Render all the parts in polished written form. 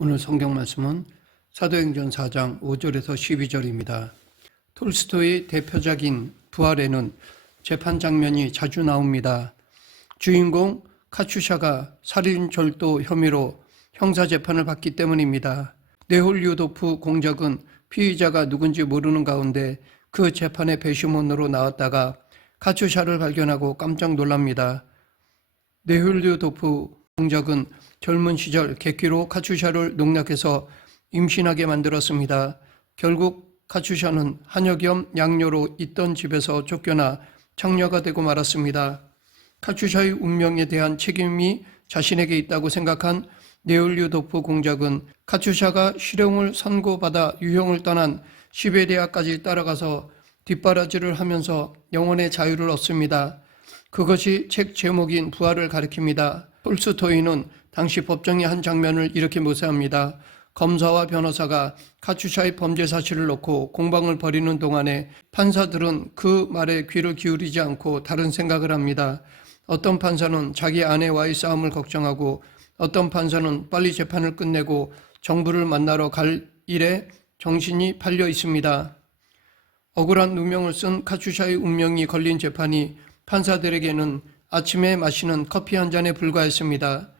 오늘 성경 말씀은 사도행전 4장 5절에서 12절입니다. 톨스토이의 대표작인 부활에는 재판 장면이 자주 나옵니다. 주인공 카츄샤가 살인 절도 혐의로 형사재판을 받기 때문입니다. 네홀류도프 공작은 피의자가 누군지 모르는 가운데 그 재판의 배심원으로 나왔다가 카츄샤를 발견하고 깜짝 놀랍니다. 네홀류도프 공작은 젊은 시절 객기로 카츄샤를 농락해서 임신하게 만들었습니다. 결국 카츄샤는 하녀 겸 양녀로 있던 집에서 쫓겨나 창녀가 되고 말았습니다. 카츄샤의 운명에 대한 책임이 자신에게 있다고 생각한 네올류도프 공작은 카츄샤가 실형을 선고받아 유형을 떠난 시베리아까지 따라가서 뒷바라지를 하면서 영혼의 자유를 얻습니다. 그것이 책 제목인 부활을 가리킵니다. 톨스토이는 당시 법정의 한 장면을 이렇게 묘사합니다. 검사와 변호사가 카츄샤의 범죄 사실을 놓고 공방을 벌이는 동안에 판사들은 그 말에 귀를 기울이지 않고 다른 생각을 합니다. 어떤 판사는 자기 아내와의 싸움을 걱정하고 어떤 판사는 빨리 재판을 끝내고 정부를 만나러 갈 일에 정신이 팔려 있습니다. 억울한 누명을 쓴 카츄샤의 운명이 걸린 재판이 판사들에게는 아침에 마시는 커피 한 잔에 불과했습니다.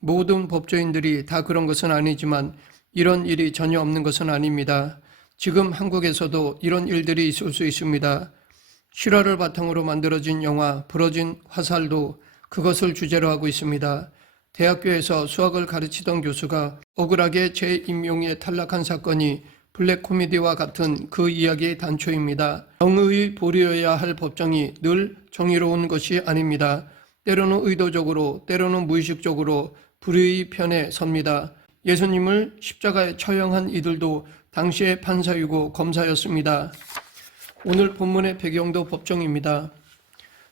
모든 법조인들이 다 그런 것은 아니지만 이런 일이 전혀 없는 것은 아닙니다. 지금 한국에서도 이런 일들이 있을 수 있습니다. 실화를 바탕으로 만들어진 영화 부러진 화살도 그것을 주제로 하고 있습니다. 대학교에서 수학을 가르치던 교수가 억울하게 재임용에 탈락한 사건이 블랙 코미디와 같은 그 이야기의 단초입니다. 정의의 보류여야 할 법정이 늘 정의로운 것이 아닙니다. 때로는 의도적으로, 때로는 무의식적으로 불의의 편에 섭니다. 예수님을 십자가에 처형한 이들도 당시의 판사이고 검사였습니다. 오늘 본문의 배경도 법정입니다.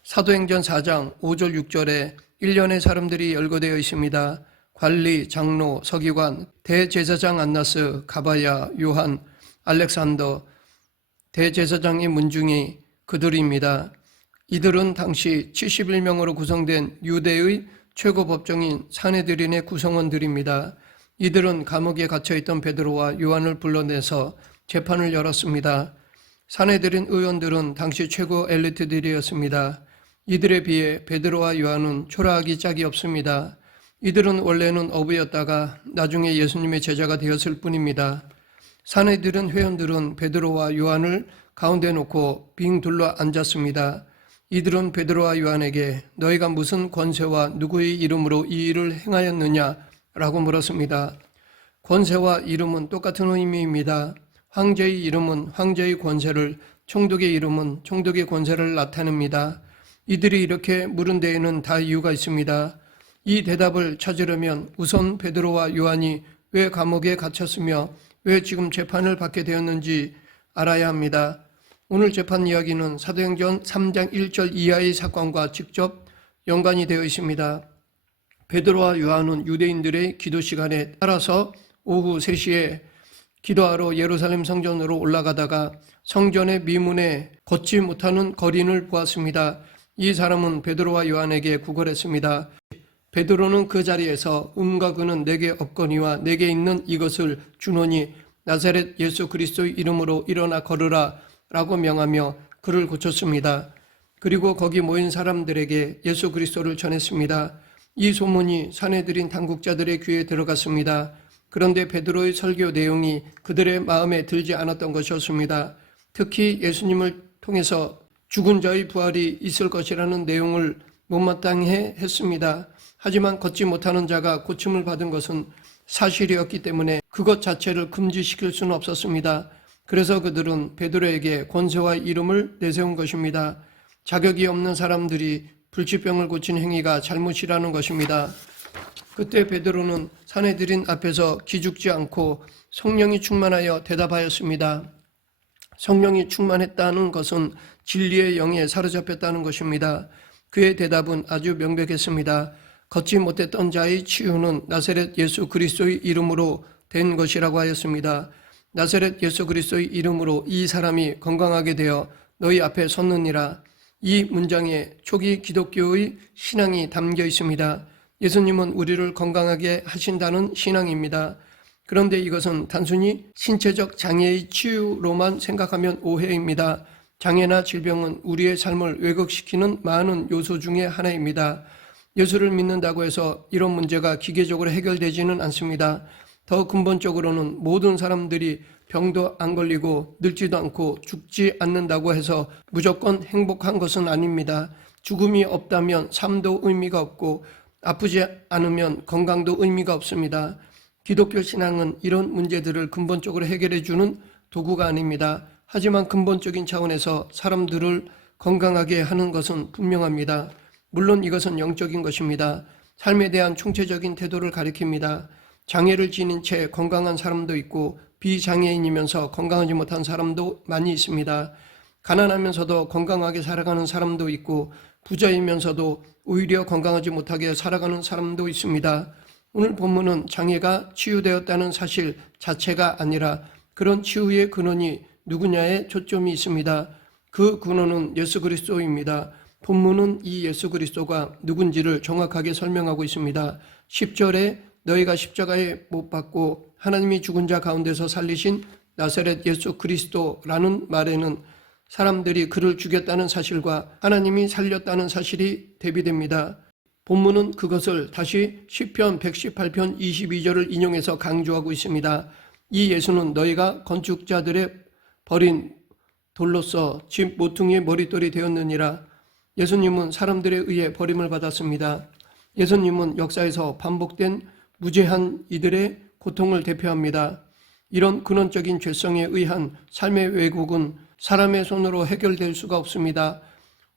사도행전 4장 5절 6절에 1년의 사람들이 열거되어 있습니다. 관리, 장로, 서기관, 대제사장 안나스, 가바야, 요한, 알렉산더, 대제사장의 문중이 그들입니다. 이들은 당시 71명으로 구성된 유대의 최고 법정인 산헤드린의 구성원들입니다. 이들은 감옥에 갇혀있던 베드로와 요한을 불러내서 재판을 열었습니다. 산헤드린 의원들은 당시 최고 엘리트들이었습니다. 이들에 비해 베드로와 요한은 초라하기 짝이 없습니다. 이들은 원래는 어부였다가 나중에 예수님의 제자가 되었을 뿐입니다. 산헤드린 회원들은 베드로와 요한을 가운데 놓고 빙 둘러 앉았습니다. 이들은 베드로와 요한에게 너희가 무슨 권세와 누구의 이름으로 이 일을 행하였느냐라고 물었습니다. 권세와 이름은 똑같은 의미입니다. 황제의 이름은 황제의 권세를, 총독의 이름은 총독의 권세를 나타냅니다. 이들이 이렇게 물은 데에는 다 이유가 있습니다. 이 대답을 찾으려면 우선 베드로와 요한이 왜 감옥에 갇혔으며 왜 지금 재판을 받게 되었는지 알아야 합니다. 오늘 재판 이야기는 사도행전 3장 1절 이하의 사건과 직접 연관이 되어 있습니다. 베드로와 요한은 유대인들의 기도 시간에 따라서 오후 3시에 기도하러 예루살렘 성전으로 올라가다가 성전의 미문에 걷지 못하는 거린을 보았습니다. 이 사람은 베드로와 요한에게 구걸했습니다. 베드로는 그 자리에서 음과 그는 내게 없거니와 내게 있는 이것을 주노니 나사렛 예수 그리스도의 이름으로 일어나 걸으라 라고 명하며 그를 고쳤습니다. 그리고 거기 모인 사람들에게 예수 그리스도를 전했습니다. 이 소문이 산헤드린 당국자들의 귀에 들어갔습니다. 그런데 베드로의 설교 내용이 그들의 마음에 들지 않았던 것이었습니다. 특히 예수님을 통해서 죽은 자의 부활이 있을 것이라는 내용을 못마땅해 했습니다. 하지만 걷지 못하는 자가 고침을 받은 것은 사실이었기 때문에 그것 자체를 금지시킬 수는 없었습니다. 그래서 그들은 베드로에게 권세와 이름을 내세운 것입니다. 자격이 없는 사람들이 불치병을 고친 행위가 잘못이라는 것입니다. 그때 베드로는 산헤드린 앞에서 기죽지 않고 성령이 충만하여 대답하였습니다. 성령이 충만했다는 것은 진리의 영에 사로잡혔다는 것입니다. 그의 대답은 아주 명백했습니다. 걷지 못했던 자의 치유는 나사렛 예수 그리스도의 이름으로 된 것이라고 하였습니다. 나사렛 예수 그리스도의 이름으로 이 사람이 건강하게 되어 너희 앞에 섰느니라. 이 문장에 초기 기독교의 신앙이 담겨 있습니다. 예수님은 우리를 건강하게 하신다는 신앙입니다. 그런데 이것은 단순히 신체적 장애의 치유로만 생각하면 오해입니다. 장애나 질병은 우리의 삶을 왜곡시키는 많은 요소 중에 하나입니다. 예수를 믿는다고 해서 이런 문제가 기계적으로 해결되지는 않습니다. 더 근본적으로는 모든 사람들이 병도 안 걸리고 늙지도 않고 죽지 않는다고 해서 무조건 행복한 것은 아닙니다. 죽음이 없다면 삶도 의미가 없고 아프지 않으면 건강도 의미가 없습니다. 기독교 신앙은 이런 문제들을 근본적으로 해결해 주는 도구가 아닙니다. 하지만 근본적인 차원에서 사람들을 건강하게 하는 것은 분명합니다. 물론 이것은 영적인 것입니다. 삶에 대한 총체적인 태도를 가리킵니다. 장애를 지닌 채 건강한 사람도 있고 비장애인이면서 건강하지 못한 사람도 많이 있습니다. 가난하면서도 건강하게 살아가는 사람도 있고 부자이면서도 오히려 건강하지 못하게 살아가는 사람도 있습니다. 오늘 본문은 장애가 치유되었다는 사실 자체가 아니라 그런 치유의 근원이 누구냐에 초점이 있습니다. 그 근원은 예수 그리스도입니다. 본문은 이 예수 그리스도가 누군지를 정확하게 설명하고 있습니다. 10절에 너희가 십자가에 못 박고 하나님이 죽은 자 가운데서 살리신 나사렛 예수 그리스도라는 말에는 사람들이 그를 죽였다는 사실과 하나님이 살렸다는 사실이 대비됩니다. 본문은 그것을 다시 시편 118편 22절을 인용해서 강조하고 있습니다. 이 예수는 너희가 건축자들의 버린 돌로서 집 모퉁이의 머릿돌이 되었느니라. 예수님은 사람들에 의해 버림을 받았습니다. 예수님은 역사에서 반복된 무죄한 이들의 고통을 대표합니다. 이런 근원적인 죄성에 의한 삶의 왜곡은 사람의 손으로 해결될 수가 없습니다.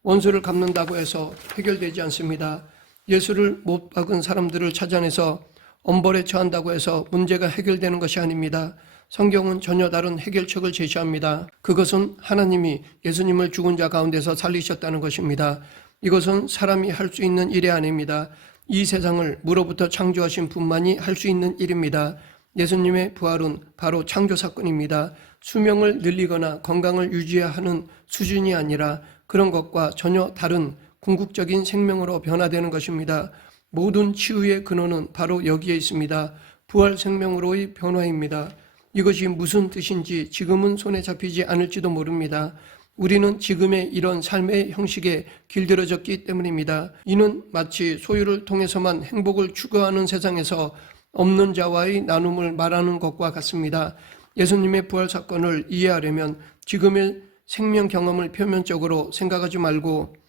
원수를 갚는다고 해서 해결되지 않습니다. 예수를 못 박은 사람들을 찾아내서 엄벌에 처한다고 해서 문제가 해결되는 것이 아닙니다. 성경은 전혀 다른 해결책을 제시합니다. 그것은 하나님이 예수님을 죽은 자 가운데서 살리셨다는 것입니다. 이것은 사람이 할 수 있는 일이 아닙니다. 이 세상을 무로부터 창조하신 분만이 할 수 있는 일입니다. 예수님의 부활은 바로 창조 사건입니다. 수명을 늘리거나 건강을 유지하는 수준이 아니라 그런 것과 전혀 다른 궁극적인 생명으로 변화되는 것입니다. 모든 치유의 근원은 바로 여기에 있습니다. 부활 생명으로의 변화입니다. 이것이 무슨 뜻인지 지금은 손에 잡히지 않을지도 모릅니다. 우리는 지금의 이런 삶의 형식에 길들여졌기 때문입니다. 이는 마치 소유를 통해서만 행복을 추구하는 세상에서 없는 자와의 나눔을 말하는 것과 같습니다. 예수님의 부활 사건을 이해하려면 지금의 생명 경험을 표면적으로 생각하지 말고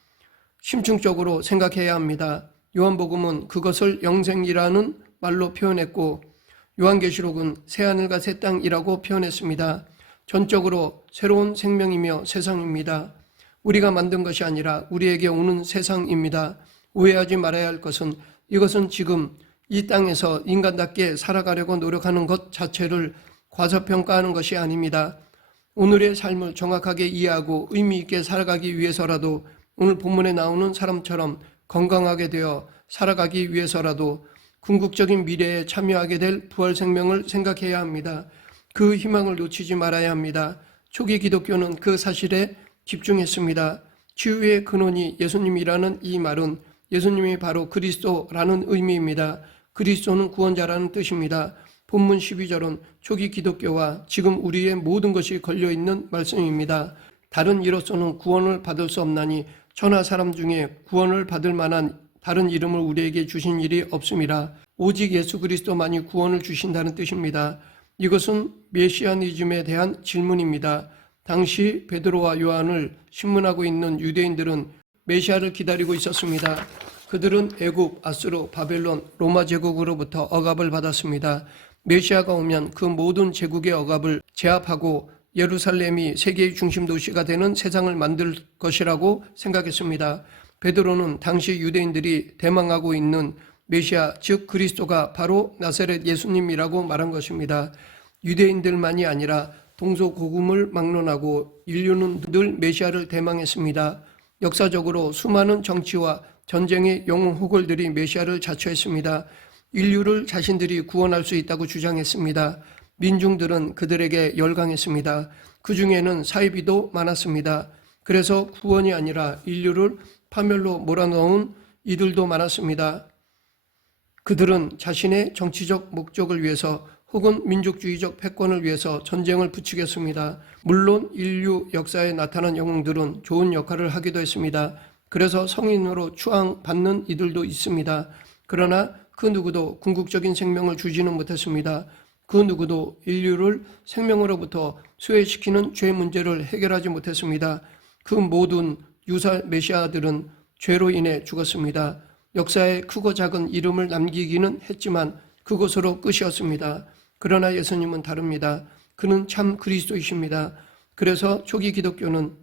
심층적으로 생각해야 합니다. 요한복음은 그것을 영생이라는 말로 표현했고 요한계시록은 새하늘과 새 땅이라고 표현했습니다. 전적으로 새로운 생명이며 세상입니다. 우리가 만든 것이 아니라 우리에게 오는 세상입니다. 오해하지 말아야 할 것은 이것은 지금 이 땅에서 인간답게 살아가려고 노력하는 것 자체를 과소평가하는 것이 아닙니다. 오늘의 삶을 정확하게 이해하고 의미 있게 살아가기 위해서라도 오늘 본문에 나오는 사람처럼 건강하게 되어 살아가기 위해서라도 궁극적인 미래에 참여하게 될 부활 생명을 생각해야 합니다. 그 희망을 놓치지 말아야 합니다. 초기 기독교는 그 사실에 집중했습니다. 치유의 근원이 예수님이라는 이 말은 예수님이 바로 그리스도라는 의미입니다. 그리스도는 구원자라는 뜻입니다. 본문 12절은 초기 기독교와 지금 우리의 모든 것이 걸려있는 말씀입니다. 다른 이로서는 구원을 받을 수 없나니 천하 사람 중에 구원을 받을 만한 다른 이름을 우리에게 주신 일이 없음이라. 오직 예수 그리스도만이 구원을 주신다는 뜻입니다. 이것은 메시아니즘에 대한 질문입니다. 당시 베드로와 요한을 신문하고 있는 유대인들은 메시아를 기다리고 있었습니다. 그들은 애굽, 아수르, 바벨론, 로마 제국으로부터 억압을 받았습니다. 메시아가 오면 그 모든 제국의 억압을 제압하고 예루살렘이 세계의 중심 도시가 되는 세상을 만들 것이라고 생각했습니다. 베드로는 당시 유대인들이 대망하고 있는 메시아, 즉 그리스도가 바로 나사렛 예수님이라고 말한 것입니다. 유대인들만이 아니라 동서고금을 막론하고 인류는 늘 메시아를 대망했습니다. 역사적으로 수많은 정치와 전쟁의 영웅 호걸들이 메시아를 자처했습니다. 인류를 자신들이 구원할 수 있다고 주장했습니다. 민중들은 그들에게 열광했습니다. 그 중에는 사이비도 많았습니다. 그래서 구원이 아니라 인류를 파멸로 몰아넣은 이들도 많았습니다. 그들은 자신의 정치적 목적을 위해서 혹은 민족주의적 패권을 위해서 전쟁을 부추겼습니다. 물론 인류 역사에 나타난 영웅들은 좋은 역할을 하기도 했습니다. 그래서 성인으로 추앙받는 이들도 있습니다. 그러나 그 누구도 궁극적인 생명을 주지는 못했습니다. 그 누구도 인류를 생명으로부터 수혜시키는 죄 문제를 해결하지 못했습니다. 그 모든 유사 메시아들은 죄로 인해 죽었습니다. 역사에 크고 작은 이름을 남기기는 했지만 그것으로 끝이었습니다. 그러나 예수님은 다릅니다. 그는 참 그리스도이십니다. 그래서 초기 기독교는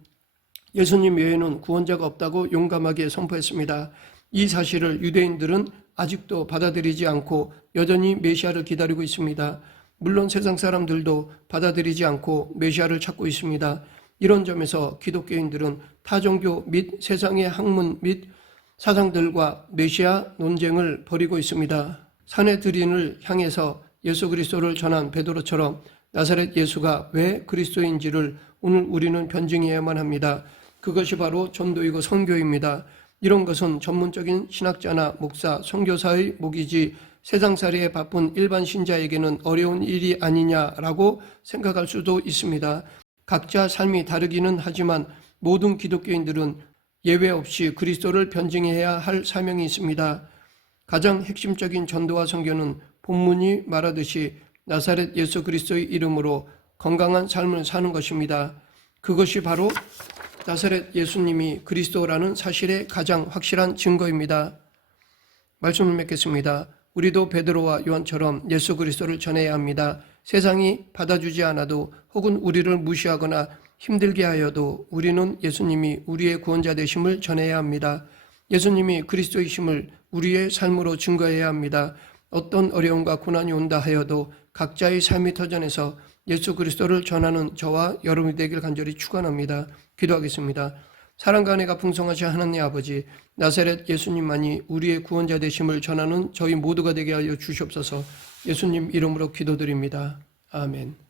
예수님 외에는 구원자가 없다고 용감하게 선포했습니다. 이 사실을 유대인들은 아직도 받아들이지 않고 여전히 메시아를 기다리고 있습니다. 물론 세상 사람들도 받아들이지 않고 메시아를 찾고 있습니다. 이런 점에서 기독교인들은 타종교 및 세상의 학문 및 사상들과 메시아 논쟁을 벌이고 있습니다. 사내들인을 향해서 예수 그리스도를 전한 베드로처럼 나사렛 예수가 왜 그리스도인지를 오늘 우리는 변증해야만 합니다. 그것이 바로 전도이고 선교입니다. 이런 것은 전문적인 신학자나 목사, 선교사의 몫이지 세상살이에 바쁜 일반 신자에게는 어려운 일이 아니냐라고 생각할 수도 있습니다. 각자 삶이 다르기는 하지만 모든 기독교인들은 예외 없이 그리스도를 변증해야 할 사명이 있습니다. 가장 핵심적인 전도와 선교는 본문이 말하듯이 나사렛 예수 그리스도의 이름으로 건강한 삶을 사는 것입니다. 그것이 바로 나사렛 예수님이 그리스도라는 사실의 가장 확실한 증거입니다. 말씀을 맺겠습니다. 우리도 베드로와 요한처럼 예수 그리스도를 전해야 합니다. 세상이 받아주지 않아도 혹은 우리를 무시하거나 힘들게 하여도 우리는 예수님이 우리의 구원자 되심을 전해야 합니다. 예수님이 그리스도이심을 우리의 삶으로 증거해야 합니다. 어떤 어려움과 고난이 온다 하여도 각자의 삶의 터전에서 예수 그리스도를 전하는 저와 여러분이 되길 간절히 축원합니다. 기도하겠습니다. 사랑과 은혜가 풍성하신 하나님 아버지, 나사렛 예수님만이 우리의 구원자 되심을 전하는 저희 모두가 되게 하여 주시옵소서. 예수님 이름으로 기도드립니다. 아멘.